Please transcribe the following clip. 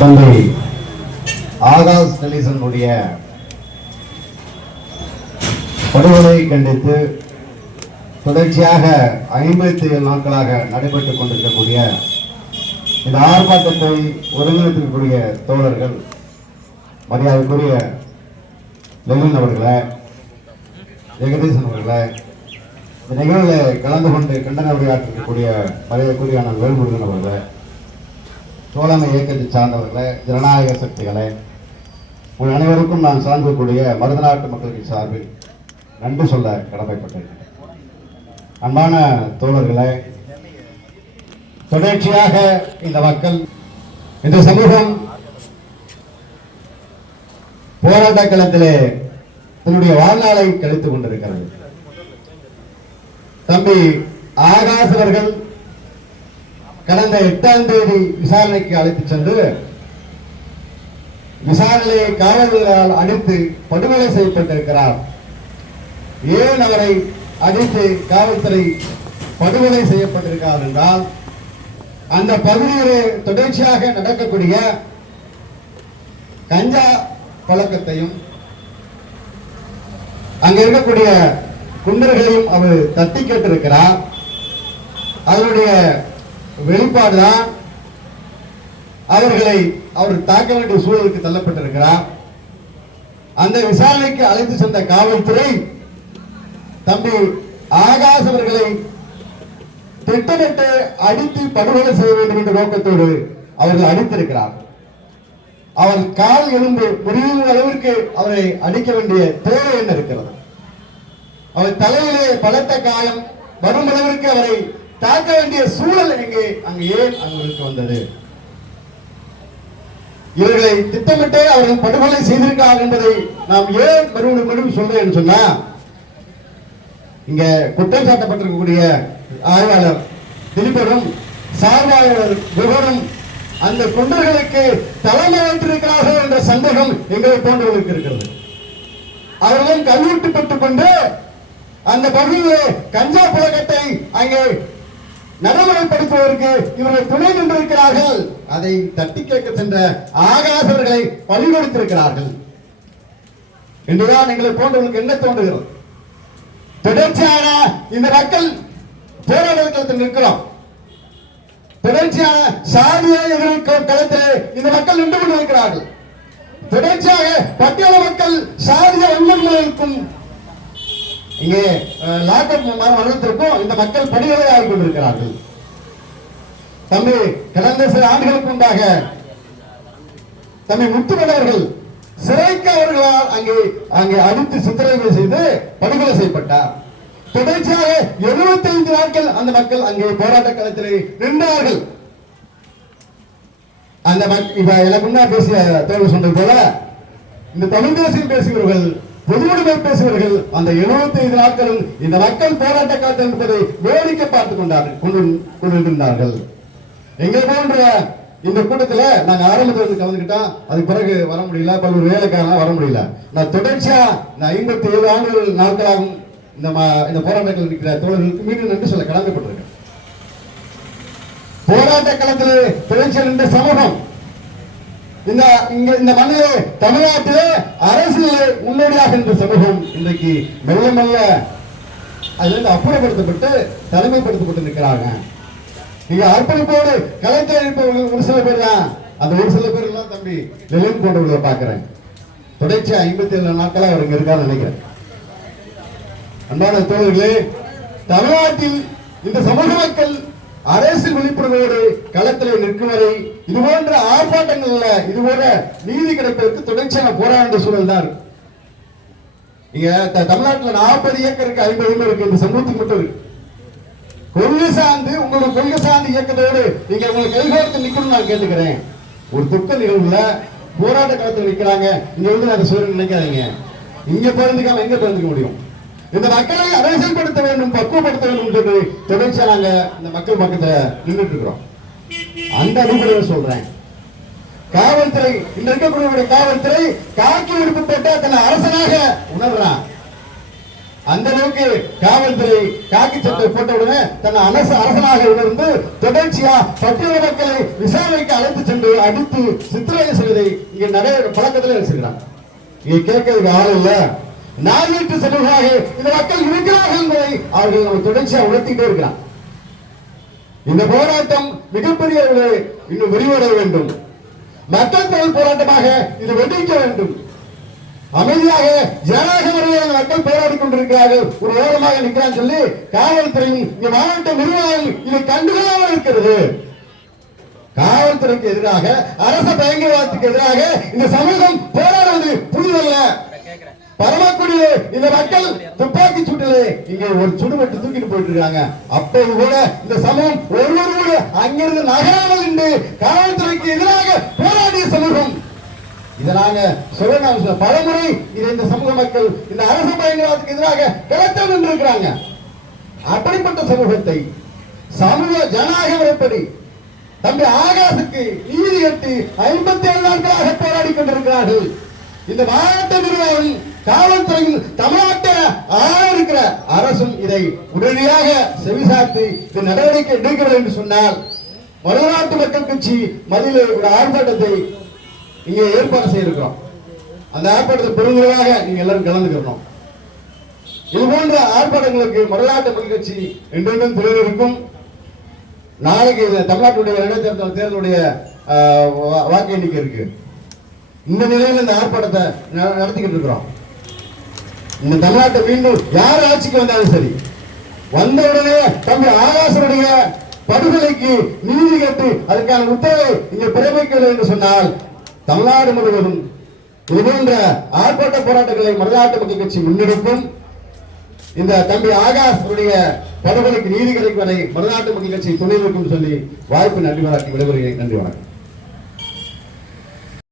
தம்பி ஆகாஷ் டெலிசனுடைய படுகொலை கண்டித்து தொடர்ச்சியாக 57 நாட்களாக நடைபெற்றுக் கொண்டிருக்கக்கூடிய இந்த ஆர்ப்பாட்டத்தை ஒருங்கிணைத்திருக்கக்கூடிய தோழர்கள், மரியாதைக்குரிய லெனின் அவர்களை, ஜெகதீசன் அவர்களை, இந்த நிகழ்வில் கலந்து கொண்டு கண்டன உரையாற்றிருக்கக்கூடிய மரியாதைக்குரிய அண்ணன் வேல்முருகன் அவர்களை, தோழமை இயக்கத்தை சார்ந்தவர்களை, ஜனநாயக சக்திகளை, உங்கள் அனைவருக்கும் நான் சார்ந்தக்கூடிய மருதநாட்டு மக்களுக்கு சார்பில் நன்றி சொல்ல கடமைப்பட்டிருக்கிறேன். அன்பான தோழர்களை, தொடர்ச்சியாக இந்த மக்கள், இந்த சமூகம் போராட்ட களத்திலே தன்னுடைய வாழ்நாளை கழித்துக் கொண்டிருக்கிறது. தம்பி ஆகாஷ் அவர்கள் கடந்த 8ஆம் தேதி விசாரணைக்கு அழைத்துச் சென்று விசாரணையை காவலர்களால் அடித்து படுகொலை செய்யப்பட்டிருக்கிறார். ஏன் அவரை அடித்து காவல்துறை படுகொலை செய்யப்பட்டிருக்கிறார் என்றால், அந்த பகுதியிலே தொடர்ச்சியாக நடக்கக்கூடிய கஞ்சா பழக்கத்தையும் அங்க இருக்கக்கூடிய குண்டர்களையும் அவர் தட்டி கேட்டிருக்கிறார். அதனுடைய வெளிப்பாடுதான் அவர்களை அவர் தாக்க வேண்டிய சூழலுக்கு தள்ளப்பட்டிருக்கிறார். அந்த விசாரணைக்கு அழைத்து சென்ற காவல்துறை தம்பி ஆகாஷ் அவர்களை திட்டமிட்டு அடித்து படுகொலை செய்ய வேண்டும் என்ற நோக்கத்தோடு அவர்கள் அடித்திருக்கிறார். அவர் கால் எலும்பு முறியும் அளவிற்கு அவரை அடிக்க வேண்டிய தேவை என்ன இருக்கிறது? அவர் தலையிலே பலத்த காயம் வரும் அளவிற்கு அவரை தாக்க வேண்டிய சூழல் அங்கு ஏன் அவர்களுக்கு வந்தது? இவர்களை திட்டமிட்டே அவர்கள் படுகொலை செய்திருக்கிறார்கள் என்பதை நாம் ஏன் மறுபடியும் சொல்றேன் சொன்னா, இங்க குற்றம் சாட்டப்பட்டிருக்கக்கூடிய ஆய்வாளர் திலீபனும் சார்பாளர் விவரம் அந்த குண்டர்களுக்கு தலைமை ஏற்றிருக்கிறார்கள் என்ற சந்தேகம் எங்களை போன்றவர்களுக்கு இருக்கிறது. அவர்களும் கல்லூட்டு பெற்றுக் கொண்டு அந்த பகுதியிலே கஞ்சா புழக்கத்தை அங்கே நடைமுறைப்படுத்துவதற்கு இவர்கள் துணை நின்றிருக்கிறார்கள். அதை தட்டி கேட்க சென்ற ஆகாஷ் அவர்களை பலி கொடுத்திருக்கிறார்கள் என்றுதான் எங்களை போன்றவர்களுக்கு என்ன தோன்றுகிறது? தொடர்ச்சியான இந்த மக்கள் போராட்டத்தில் நிற்கிறோம். தொடர்ச்சியான சாதிய எதிர்க்கும் களத்தில் இந்த மக்கள் நின்று கொண்டிருக்கிறார்கள். தொடர்ச்சியாக பட்டியல மக்கள் சாதிய வன்மங்களுக்கும் இங்கே லாக்அப் மரணத்திற்கும் இந்த மக்கள் படுகொலை ஆகிக் கொண்டிருக்கிறார்கள். தம்பி கடந்த சில ஆண்டுகளுக்கு முன்பாக தம்பி முத்துமலர்கள் சிறைக்கு அவர்களால் அங்கே அடித்து சித்திரவதை செய்து படுகொலை செய்யப்பட்டார். தொடர்ச்சியாக 75 நாட்கள் அந்த மக்கள் அங்கே போராட்ட களத்திலே நின்றார்கள். அந்த இப்ப எனக்கு முன்னாடி பேசிய தோழர் சொன்னது போல இந்த தமிழ் தேசியம் பேசுகிறவர்கள், பொதுவுடைமை பேசுகிறவர்கள் அந்த 75 நாட்களும் இந்த மக்கள் போராட்ட களத்தில் இருப்பதை வேடிக்கை பார்த்துக் கொண்டிருந்தார்கள். எங்க போன்ற இந்த கூட்டத்தில் நாங்க ஆரம்பத்தில் கலந்துக்கிட்டோம். அதுக்கு பிறகு வர முடியல, பல்வேறு வேலைக்காரங்க வர முடியல. நான் தொடர்ச்சியா 57 நாட்களாகும் இந்த போராட்டத்தில் இருக்கிற தோழர்களுக்கு மீண்டும் நன்றி சொல்ல கடமைப்பட்டிருக்கேன். போராட்ட களத்தில் தொடர்ச்சியா நின்ற சமூகம் இந்த மண்ணிலே தமிழ்நாட்டிலே அரசியலே முன்னோடியாக இருந்த சமூகம் இன்றைக்கு மெல்ல மெல்ல அதிலிருந்து அப்புறப்படுத்தப்பட்டு தலைமைப்படுத்தப்பட்டு நிற்கிறாங்க. நீங்க அர்ப்பணிப்போடு களத்தில் இருப்பவர்கள் ஒரு சில பேர் தான். அந்த ஒரு சில பேர் எல்லாம் தம்பி லெனின் போன்றவர்களை பார்க்கிறேன். தொடர்ச்சி 57 நாட்களா அவர் இங்க இருக்கான்னு நினைக்கிறேன். அன்பான தோழர்களே, தமிழ்நாட்டில் இந்த சமூக மக்கள் அரசியல் விழிப்புணர்வோடு களத்திலே நிற்கும் வரை இது போன்ற ஆர்ப்பாட்டங்கள்ல இது போன்ற நீதி கிடைப்பதற்கு தொடர்ச்சியான போராட்ட சூழல் தான் இருக்கு. இங்க தமிழ்நாட்டில் 40 ஏக்கர் இருக்கு, 50 இருக்கு. இந்த சமூகத்துக்கு மட்டும் இருக்கு. கொள்கை சார்ந்து உங்களோட கொள்கை சார்ந்து இயக்கத்தோடு நீங்க உங்களை கைகோர்த்து நிக்கணும்னு நான் கேட்டுக்கிறேன். ஒரு துக்க நிகழ்வுல போராட்ட களத்தில் நிற்கிறாங்க, இங்க வந்து நான் சொல்ல நினைக்காதீங்க. இங்க பிறந்துக்காம எங்க பிறந்துக்க முடியும்? இந்த மக்களை அரசியல்படுத்த வேண்டும், பக்குவப்படுத்த வேண்டும் என்று தொடர்ச்சியா நாங்க இந்த மக்கள் பக்கத்துல நின்றுட்டு இருக்கிறோம். அந்த அடிப்படையில் சொல்றேன், காவல்துறை இந்த இருக்கக்கூடிய காவல்துறை காக்கி உடுப்பு போட்டா தன்னை அரசனாக உணர்றான். அந்த அளவுக்கு காவல்துறை காக்கி சட்டை போட்ட உடனே தன்னை அரசனாக உணர்ந்து தொடர்ச்சியா பட்டியல மக்களை விசாரணைக்கு அழைத்து சென்று அடித்து சித்திரவதை செய்வதை இங்க நிறைய பழக்கத்தில் வச்சிருக்கிறாங்க. இங்க கேட்கறதுக்கு ஆள் இல்ல. நாயீட்டு சமூகமாக இந்த மக்கள் இருக்கிறார்கள் என்பதை அவர்கள் நம்ம தொடர்ச்சியா உணர்த்திட்டே இருக்கிறான். இந்த போராட்டம் மிகப்பெரிய இன்னும் விரிவடைய வேண்டும். மக்கள் தொழில் போராட்டமாக இது வெடிக்க வேண்டும். அமைதியாக ஜனநாயக முறையில் மக்கள் போராடி கொண்டிருக்கிறார்கள். ஒரு ஓரமாக நிற்கிறான்னு சொல்லி காவல்துறையின் இந்த மாவட்ட நிர்வாகம் இதை கண்டுகொள்ளாமல் இருக்கிறது. காவல்துறைக்கு எதிராக அரச பயங்கரவாதத்துக்கு எதிராக இந்த சமூகம் போராடுவது புதிதல்ல. பரமக்குடியிலே இந்த மக்கள் துப்பாக்கி சூட்டிலே இங்க ஒரு சுடுபட்டு தூக்கிட்டு போயிட்டு இருக்காங்க. அப்போது கூட இந்த சமூகம் ஒருவரோடு அங்கிருந்து நகராமல் என்று காவல்துறைக்கு எதிராக போராடிய சமூகம். இதை நாங்க சொல்ல பலமுறை இதை இந்த சமூக மக்கள் இந்த அரசு பயங்கரவாதத்துக்கு எதிராக கிளத்தம் என்றிருக்கிறாங்க. அப்படிப்பட்ட சமூகத்தை சமூக ஜனநாயக முறைப்படி தம்பி ஆகாசுக்கு நீதி கட்டி 57 நாட்களாக போராடி கொண்டிருக்கிறார்கள். இந்த மாவட்ட நிர்வாகம் காவல்துறையில் தமிழ்நாட்டை இருக்கிற அரசும் இதை உடனடியாக செவிசார்த்து இந்த நடவடிக்கை எடுக்கிறது என்று சொன்னால் மறுநாட்டு மக்கள் கட்சி மதியில் ஒரு ஆர்ப்பாட்டத்தை இங்கே ஏற்பாடு செய்திருக்கிறோம். அந்த ஆர்ப்பாட்டத்தை பெருங்குறவாக நீங்க எல்லாரும் கலந்துக்கிறோம். இது போன்ற ஆர்ப்பாட்டங்களுக்கு மறுநாட்டு மக்கள் கட்சி என்றென்றும் துணை இருக்கும். நாளைக்கு தமிழ்நாட்டுடைய இடைத்தேர்தல் தேர்தலுடைய வாக்கு எண்ணிக்கை இருக்கு. இந்த நிலையில் இந்த ஆர்ப்பாட்டத்தை நடத்திக்கிட்டு இருக்கிறோம். இந்த தமிழ்நாட்டை மீண்டும் யார் ஆட்சிக்கு வந்தாலும் சரி, வந்த உடனே தம்பி ஆகாசனுடைய படுகொலைக்கு நீதி கேட்டு அதற்கான உத்தரவை இங்க பிறப்பிக்கவில்லை என்று சொன்னால் தமிழ்நாடு முழுவதும் இது போன்ற ஆர்ப்பாட்ட போராட்டங்களை மறுநாட்டு மக்கள் கட்சி முன்னெடுக்கும். இந்த தம்பி ஆகாசனுடைய படுகொலைக்கு நீதி கிடைக்கும் வரை மறுநாட்டு மக்கள் கட்சி துணை நிற்கும் சொல்லி வாய்ப்பு நன்றி பாராட்டி விடைபெறுகிறேன். நன்றி வணக்கம்.